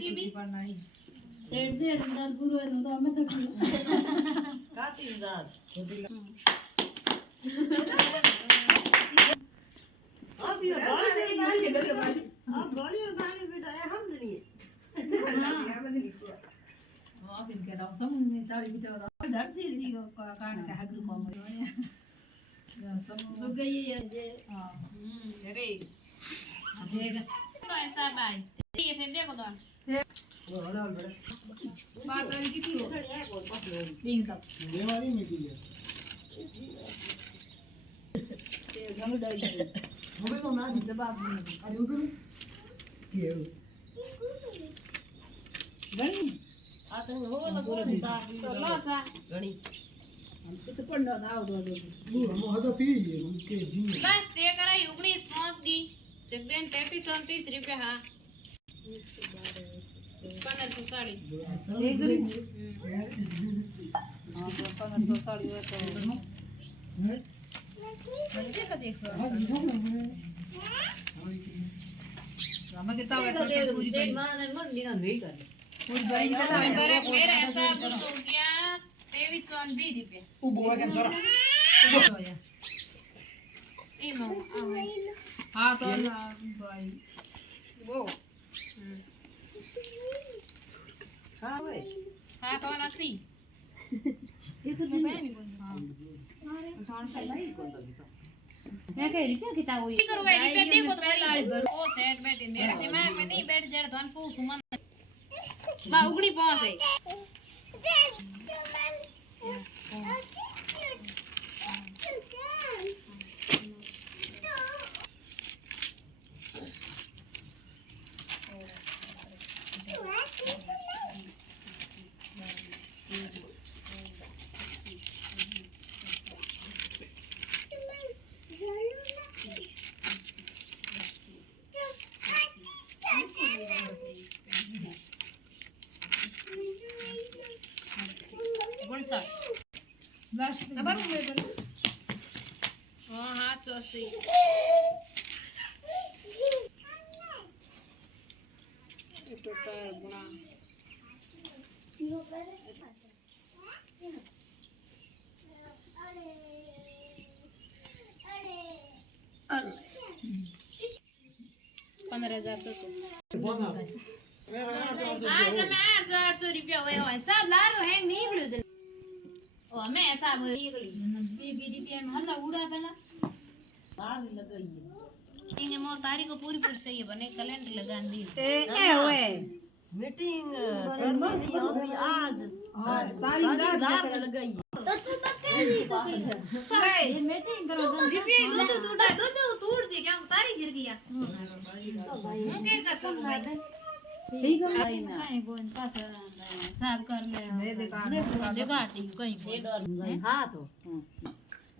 की भी डेढ़ से अंदर गुरु है तो हमें तक काती दाद अब ये बाली दे गाली गले बाली अब बाली और गाली बेटा है हम नहीं हां फिर के राव समूह ताली बिता दर से इसी कान का हगरू को समूह तो गई है हां अरे देख तो ऐसा भाई ये थे देखो तो वो हड़ाल बड़े बात वाली की थी वो पिंक कप देवाली में की है ते घणो डाई हमें तो ना जवाब नहीं अरे उधर के गणी आते हो ना पूरा सा तो लासा गणी हम तो पढ़ना ना आओ दो वो हम तो पी है उनके जी बस ते कराई 19 पहुंच गई जगदेन 33 रुपया हां 1500 साड़ी एक जोड़ी हां तो 1500 साड़ी है तो बच्चे का देखो हमें कितना वेट पूरी बड़ी मां ने मन लेना नहीं कर पूरी बड़ी का मेरा ऐसा हो गया 2320 रुपया वो बोला क्या छोरा ई मो हां तो भाई वो हां भाई हां तो 80 ये तो मैं नहीं बोल हां अरे कौन सा भाई कौन सा मैं कह रही थी कितना हुई करो आई पे देखो तो ओ सेट बैठी मेरे दिमाग में नहीं बैठ जड़ धन पू सुमन बा उगड़ी पहुंच है कौन सा लास्ट नंबर में बोलो हां 780 तो पर गुना अरे 15600 आज मैं 800 रुपया हुए हो सब लारो है नहीं बिलो ओ मैं ऐसा ये गई बीबी रुपया में हल्ला उड़ा पहला बाहर लगाई है इंगे मोर तारीख को पूरी पूरी सही है बने कैलेंडर लगान दी ए ओए मीटिंग करनी होगी आज हां तारीख रात लगाई तो तू तो कह रही तो ये मीटिंग करो दीदी दूध टूटा दूध टूट जी क्या तारीख गिर गया मैं क्या कर सकूं ठीक है भाई ना नहीं बोल पास साफ कर ले दे देखा दी कहीं हां तो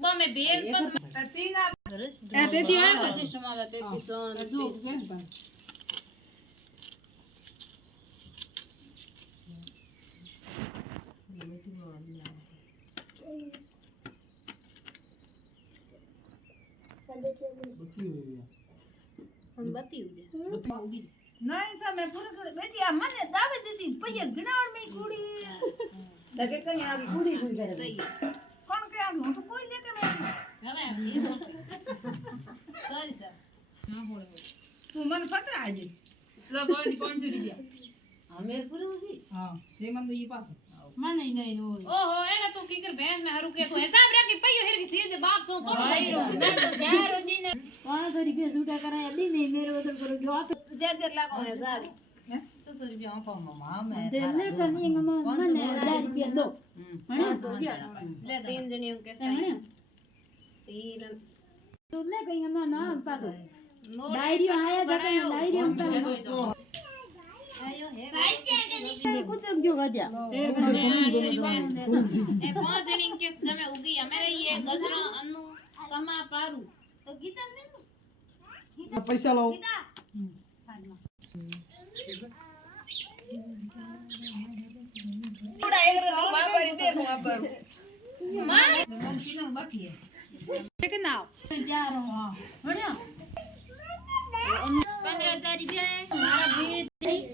वो मैं बेल बस तीन आप ऐसे दिया है सिस्टम वाला 33 जो से पर हम बत्ती हो गया नहीं सब मैं पूरा कर बेटी आ मने दावे दीदी पहिया गिनाड़ में कुड़ी लगे कहीं आ पूरी हुई करे सही कौन के आ तो कोई लेके मैं सॉरी सर हां बोल तू मन पता आज लो सोनी 500 रुपया हमें पूरी हुई हां ये मन ये पास मन नहीं नो ओहो एना तू की कर भैंस में हरू के तू हिसाब रख के पइयो हेर की सीधे बाप सो तो भाई मैं तो यार दिन 500 रुपया झूठा करा अभी नहीं मेरे उधर करो जो तो शेर लागो है साहब तो रुपया को मामा मैं देने करनी है मन 1000 रुपया दो ले तीन जनियों के साथ तीन तो ले कहीं मन ना पास नोट डायरी आया जाके डायरी हम पर आयो है भाई कुछ क्यों गया ए पांच जनियों के समय उगी हमारे ये गजरा अन्नू कमा पारू तो गीता में पैसा लो थोड़ा एक रंग वहां पड़ी दे वहां पर मां मम्मी ना बाकी है लेकिन ना जा रहा हूं हां बढ़िया 15,000 रुपया है हमारा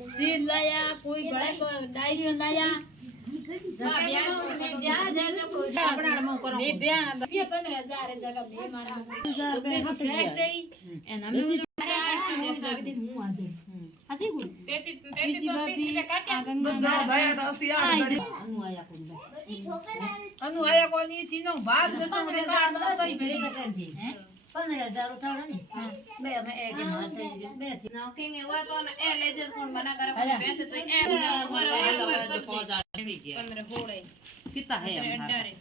भी रसीद लाया कोई बड़े को डायरी लाया અનુઆયા કોની ચીનો ભાગ દસો મને કાર્ડ દો તો ભેરી કરે છે 15,000 ઉઠાડો ને બે અમે એક માં થઈ ગયું બે થી નોકિંગ એવા તો ને એ લેજર કોણ મના કરે પૈસે તો એ 15 હોળે कितना है અઢારે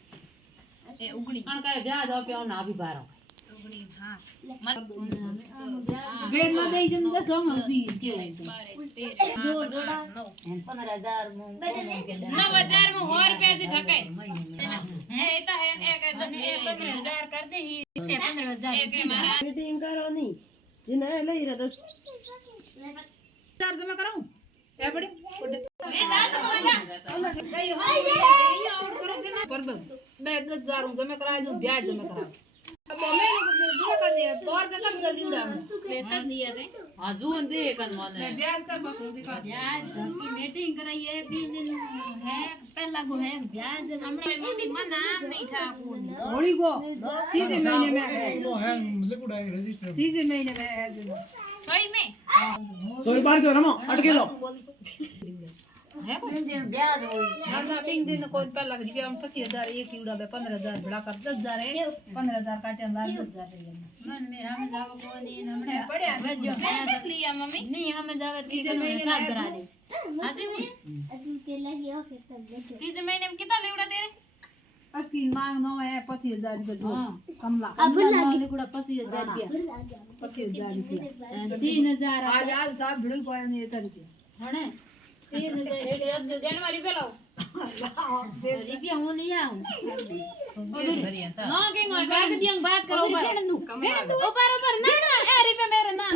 એ ઉગણી अन का ब्याज दो पे ना अभी 12 ઉગણી હા વેર માં દઈ જન દસો મસી કેવું 15,000 में 9000 में और पैसे ठकाय એ તો હે એક 10 15,000 कर दे ही 15,000 એક મારા मीटिंग करो नहीं जिन्हें ले रहा तो चार जमा कराऊं ए बड़े पर 10,000 जमा करा दूं ब्याज जमा करा अब मैं जो कर दे तौर पे कब जल्दी उड़ा વેતન દિયા તે हां जुन दे कन मन ब्याज का बस दिखा ब्याज घर की मीटिंग कराई है 20 दिन है पहला को है ब्याज हमरे मीटिंग में नाम नहीं था कोई होली को तीसरे महीने में है लिक्विड है रजिस्टर तीसरे महीने में है जो सही में सॉरी बाहर क्यों रमो अटके लो है ब्याज हो ना बिंग दिन को पहला के रुपया 25,000 एक ही उड़ा 15,000 बड़ा कर 10,000 है 15,000 काटे अंदर 10,000 मन में हम जाओ कोनी हमरे बढ़िया जो लिया मम्मी नहीं हमें जावे तीसरे महीने में करा दे हाथी में तीसरे महीने में कितना लेवड़ा तेरे असकी मांग नो है 25,000 रुपया जो कमला अब लागे कुड़ा 25,000 रुपया 25,000 रुपया 3,000 आज आज साहब भिड़ को नहीं इधर के हणे 3,000 हेडे आज जनवरी पे लाओ रुपया હું લઈ આવું નો કે નો કાગડિયા બાત કરો ऊपर ऊपर ना ना ए रुपया मेरे ना